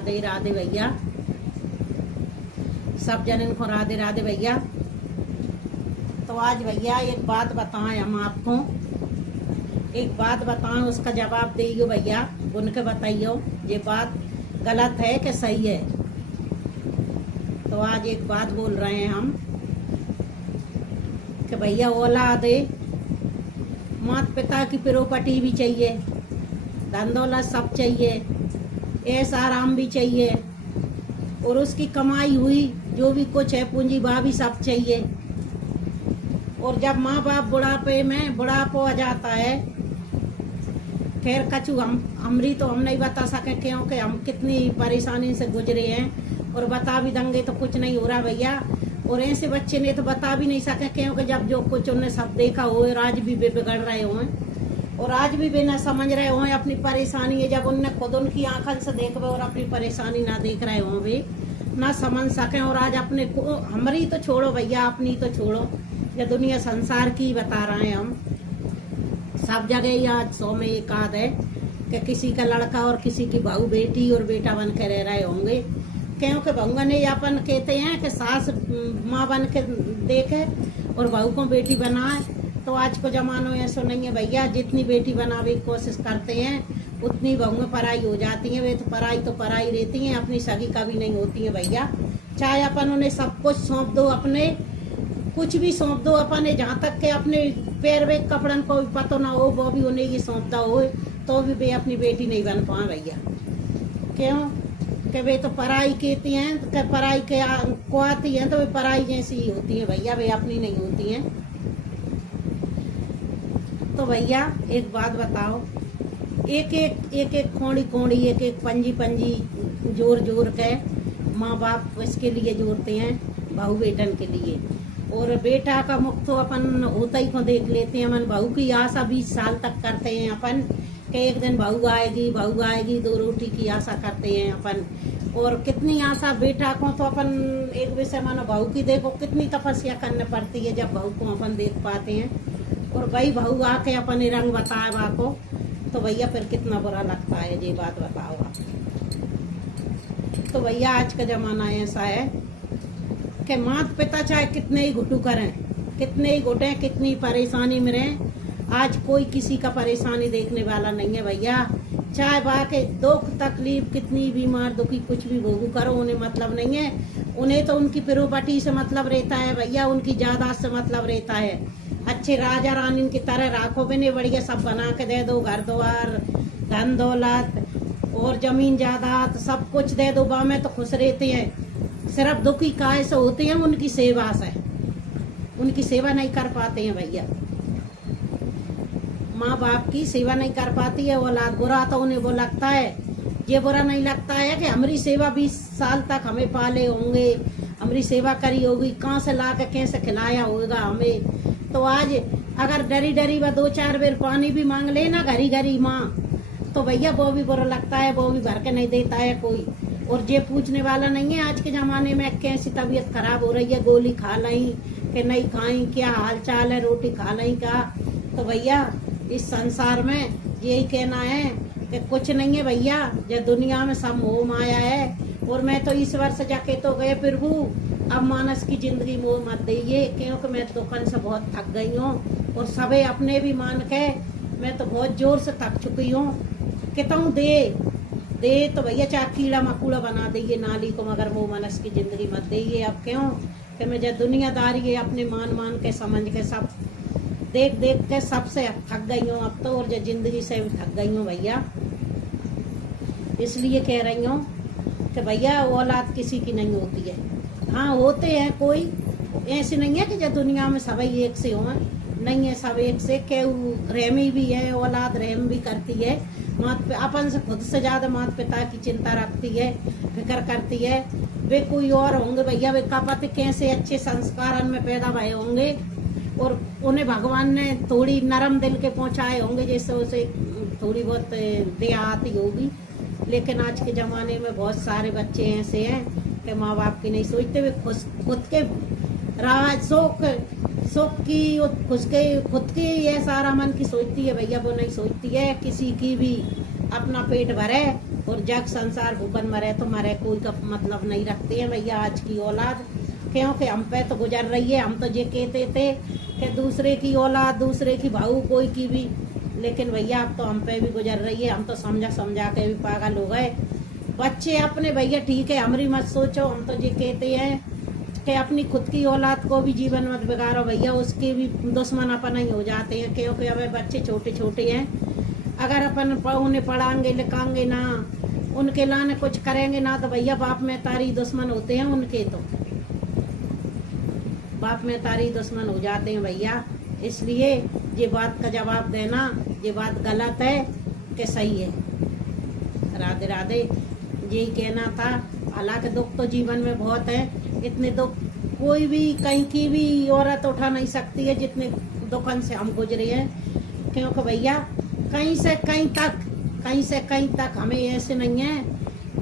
राधे राधे भैया, सब जनन को राधे राधे भैया। तो आज भैया एक बात बताएं हम आपको, एक बात बताएं, उसका जवाब दियो भैया, उनके बताइयो ये बात गलत है कि सही है। तो आज एक बात बोल रहे हैं हम कि भैया औलाद माता पिता की प्रॉपर्टी भी चाहिए, धन दौलत सब चाहिए, ऐसा आराम भी चाहिए, और उसकी कमाई हुई जो भी कुछ है पूंजी वह भी सब चाहिए। और जब माँ बाप बुढ़ापो आ जाता है, खैर कछु हमरी तो हम नहीं बता सके क्योंकि हम कितनी परेशानी से गुजरे हैं, और बता भी देंगे तो कुछ नहीं हो रहा भैया। और ऐसे बच्चे ने तो बता भी नहीं सके क्योंकि जब जो कुछ उन्हें सब देखा हो, आज भी वे बिगड़ रहे हों और आज भी वे न समझ रहे हों अपनी परेशानी है। जब उनने खुद उनकी आंखों से देखे और अपनी परेशानी ना देख रहे हों, वे ना समझ सके। और आज अपने को हमारी तो छोड़ो भैया, अपनी तो छोड़ो, ये दुनिया संसार की बता रहे हैं हम। सब जगह आज 100 में एक आध है कि किसी का लड़का और किसी की बहू बेटी और बेटा बन के रह रहे होंगे, क्योंकि बहुआ ने अपन कहते हैं कि सास माँ बन के देखे और बहू को बेटी बनाए। तो आज को जमानो ऐसा नहीं है भैया, जितनी बेटी बनावे की कोशिश करते हैं उतनी बहू पराई हो जाती हैं। वे तो पराई रहती हैं, अपनी सगी कभी नहीं होती है भैया। चाहे अपन उन्हें सब कुछ सौंप दो, अपने कुछ भी सौंप दो अपने, जहाँ तक के अपने पैर वे कपड़न को भी पता ना हो वो भी उन्हें ये सौंपता हो, तो भी वे अपनी बेटी नहीं बन पाए भैया। क्यों कि वे तो पराई कहती हैं, कि पराई के को आती हैं तो वे पराई जैसी ही होती हैं भैया, वे अपनी नहीं होती हैं। तो भैया एक बात बताओ, एक खोड़ी एक पंजी जोर के माँ बाप इसके लिए जोड़ते हैं बहू बेटन के लिए। और बेटा का मुख तो अपन होता ही को देख लेते हैं, मन बहू की आशा 20 साल तक करते हैं अपन कि एक दिन बहू आएगी, 2 रोटी की आशा करते हैं अपन। और कितनी आशा बेटा को तो अपन एक विषय मानो बहू की देखो कितनी तपस्या करनी पड़ती है जब बहू को अपन देख पाते हैं। और भाई बहू आके अपने रंग बताए बा को, तो भैया फिर कितना बुरा लगता है, ये बात बताओ आप। तो भैया आज का जमाना ऐसा है कि माता पिता चाहे कितने ही घुटू करें, कितने ही घुटे, कितनी परेशानी में रहें, आज कोई किसी का परेशानी देखने वाला नहीं है भैया। चाहे बाके दुख तकलीफ कितनी बीमार दुखी कुछ भी भोगू करो, उन्हें मतलब नहीं है। उन्हें तो उनकी प्रॉपर्टी से मतलब रहता है भैया, उनकी जायदाद से मतलब रहता है। अच्छे राजा रानी की तरह राखो, बिने बढ़िया सब बना के दे दो, घर द्वार धन दौलत और जमीन जायदाद सब कुछ दे दो, बा में तो खुश रहते हैं। सिर्फ दुखी काहे से होते हैं, उनकी सेवा से, उनकी सेवा नहीं कर पाते हैं भैया। माँ बाप की सेवा नहीं कर पाती है औलाद, बुरा तो उन्हें वो लगता है। ये बुरा नहीं लगता है कि हमारी सेवा 20 साल तक हमें पाले होंगे, हमारी सेवा करी होगी, कहाँ से ला के कैसे खिलाया होगा हमें। तो आज अगर डरी वह 2-4 बेर पानी भी मांग ले ना घरी माँ, तो भैया वो भी बुरा लगता है, वो भी भर के नहीं देता है कोई। और ये पूछने वाला नहीं है आज के जमाने में कैसी तबीयत खराब हो रही है, गोली खा लाई कि नहीं खाई, क्या हाल चाल है, रोटी खा लाई का। तो भैया इस संसार में यही कहना है कि कुछ नहीं है भैया, जो दुनिया में सब मोह माया है। और मैं तो ईश्वर से जाके तो गए प्रभु, अब मानस की जिंदगी मोह मत दीजिए, क्योंकि मैं दुकान से बहुत थक गई हूँ। और सबे अपने भी मान के मैं तो बहुत जोर से थक चुकी हूँ। कहता हूँ दे तो भैया चाहे कीड़ा मकूड़ा बना दीजिए नाली को, मगर वो मनस की जिंदगी मत दीजिए। अब क्यों कि मैं जब दुनियादारी है अपने मान के समझ के सब देख के सबसे थक गई हूँ अब तो, और जो जिंदगी से भी थक गई हूँ भैया। इसलिए कह रही हूँ कि भैया औलाद किसी की नहीं होती है। हाँ होते हैं कोई, ऐसे नहीं है कि जो दुनिया में सभी एक से हो, नहीं है, सब एक से के रहमी भी है, औलाद रहम भी करती है। अपन से खुद से ज्यादा माता पिता की चिंता रखती है, फिक्र करती है। वे कोई और होंगे भैया, वे का पति कैसे अच्छे संस्कार में पैदा भये होंगे, और उन्हें भगवान ने थोड़ी नरम दिल के पहुंचाए होंगे, जैसे उसे थोड़ी बहुत दया आती होगी। लेकिन आज के जमाने में बहुत सारे बच्चे ऐसे हैं कि माँ बाप की नहीं सोचते, हुए खुद के राज सुख की खुद की ये सारा मन की सोचती है भैया, वो नहीं सोचती है किसी की भी अपना पेट भरे और जग संसार भूखन मरे तो मरे, कोई का मतलब नहीं रखते हैं भैया आज की औलाद। क्योंकि हम पे तो गुजर रही है, हम तो ये कहते थे कि दूसरे की औलाद, दूसरे की भाऊ, कोई की भी, लेकिन भैया अब तो हम पे भी गुजर रही है। हम तो समझा समझा के भी पागल हो गए। बच्चे अपने भैया ठीक है, हमारी मत सोचो। हम तो ये कहते हैं कि अपनी खुद की औलाद को भी जीवन मत बिगाड़ो भैया, उसके भी दुश्मन अपन ही हो जाते हैं। क्योंकि अब बच्चे छोटे छोटे हैं, अगर अपन उन्हें पढ़ाएंगे लिखाएंगे ना, उनके लाने कुछ करेंगे ना, तो भैया बाप में तारी दुश्मन होते हैं उनके, तो बाप में तारी दुश्मन हो जाते हैं भैया। इसलिए ये बात का जवाब देना, ये बात गलत है कि सही है। राधे राधे, यही कहना था। हालांकि दुख तो जीवन में बहुत है, इतने दुख कोई भी कहीं की भी औरत उठा नहीं सकती है जितने दुखन से हम गुजरे हैं। क्योंकि भैया कहीं से कहीं तक हमें ऐसे नहीं है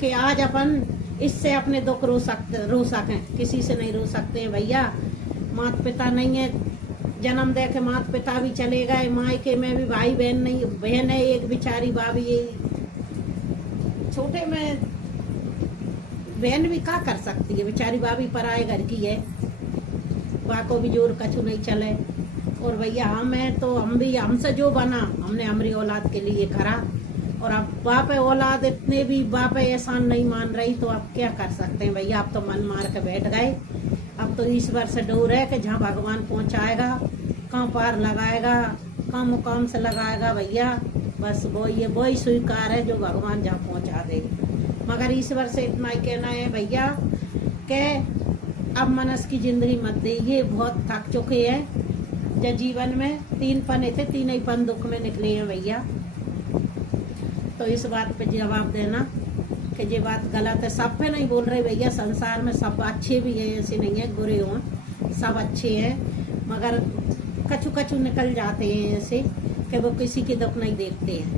कि आज अपन इससे अपने दुख रो सकें, किसी से नहीं रो सकते हैं भैया। माता पिता नहीं है, जन्म दे के माता पिता भी चले गए, मायके में भी भाई बहन नहीं, बहन है एक बेचारी, भाभी ये छोटे में बहन भी क्या कर सकती है बेचारी, भाभी पराए घर की है, बा को भी जोर कछु नहीं चले। और भैया हम हैं तो हम भी, हमसे जो बना हमने हमारी औलाद के लिए करा। और अब बाप औलाद इतने भी बाप एहसान नहीं मान रही, तो अब क्या कर सकते हैं भैया। अब तो मन मार के बैठ गए। अब तो ईश्वर से डोर है कि जहाँ भगवान पहुँचाएगा, कहाँ पार लगाएगा, कहाँ मुकाम से लगाएगा भैया, बस वही स्वीकार है जो भगवान जहाँ पहुँचा देगी। मगर ईश्वर से इतना ही कहना है भैया कि अब मनस की जिंदगी मत दीजिए, बहुत थक चुके हैं। जब जीवन में 3 पन्ने थे, 3 ही पन दुख में निकले हैं भैया। तो इस बात पे जवाब देना कि ये बात गलत है। सब पे नहीं बोल रहे भैया, संसार में सब अच्छे भी हैं, ऐसे नहीं है बुरे हों, सब अच्छे हैं। मगर कछु कछु निकल जाते हैं ऐसे कि वो किसी के दुख नहीं देखते हैं।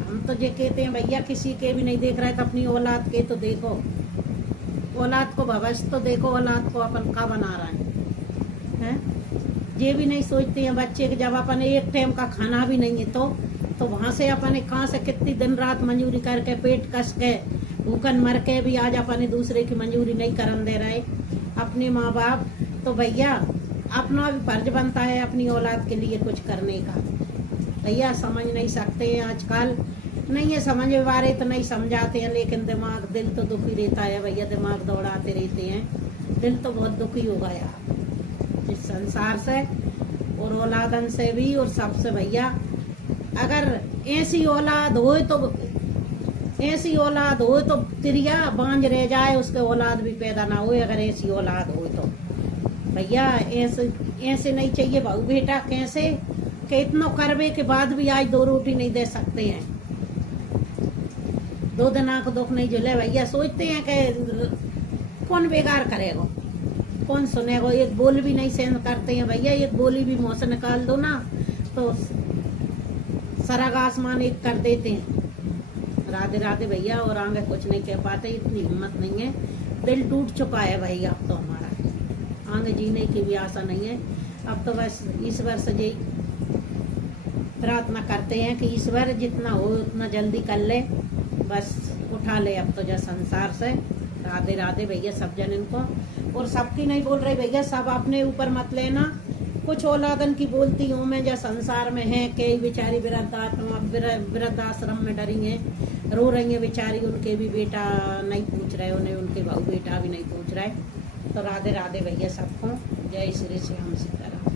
हम तो ये कहते हैं भैया, किसी के भी नहीं देख रहा है तो अपनी औलाद के तो देखो, औलाद को भविष्य तो देखो, औलाद को अपन का बना रहा है। ये भी नहीं सोचते हैं बच्चे कि जब अपन एक टाइम का खाना भी नहीं है तो वहाँ से अपन कहाँ से कितनी दिन रात मंजूरी करके पेट कस के भूखन मर के भी आज अपन दूसरे की मंजूरी नहीं करन दे रहे अपने माँ बाप। तो भैया अपना भी फर्ज बनता है अपनी औलाद के लिए कुछ करने का। भैया समझ नहीं सकते हैं आजकल, नहीं है समझ में आ रहे तो नहीं समझाते हैं, लेकिन दिमाग दिल तो दुखी रहता है भैया, दिमाग दौड़ाते रहते हैं। दिल तो बहुत दुखी हो गया इस संसार से और औलादन से भी और सबसे भैया। अगर ऐसी औलाद हो तो तिरिया बांझ रह जाए, उसके औलाद भी पैदा ना हो। अगर ऐसी औलाद हो तो भैया ऐसे नहीं चाहिए भाऊ बेटा। कैसे कि इतना करवे के बाद भी आज 2 रोटी नहीं दे सकते हैं, 2 दिन को दुख नहीं झुले भैया। सोचते हैं कि कौन बेकार करेगा, कौन सुनेगा। एक बोल भी नहीं सहन करते हैं भैया, एक बोली भी मुँह से निकाल दो ना तो सरग आसमान एक कर देते हैं। राधे राधे भैया, और आगे कुछ नहीं कह पाते, इतनी हिम्मत नहीं है। दिल टूट चुका है भाई अब तो हमारा, आगे जीने की भी आशा नहीं है। अब तो बस ईश्वर से यही प्रार्थना करते हैं कि ईश्वर जितना हो उतना जल्दी कर ले, बस उठा ले अब तो जो संसार से। राधे राधे भैया सब जन इनको, और सबकी नहीं बोल रही भैया, सब अपने ऊपर मत लेना। कुछ औलादन की बोलती हूँ मैं जो संसार में है, कई बेचारी वृद्धाश्रम में डरी हैं, रो रही हैं बेचारी, उनके भी बेटा नहीं पूछ रहे, उन्हें उनके भाऊ बेटा भी नहीं पूछ रहे। तो राधे राधे भैया सबको, जय श्री श्याम सीताराम।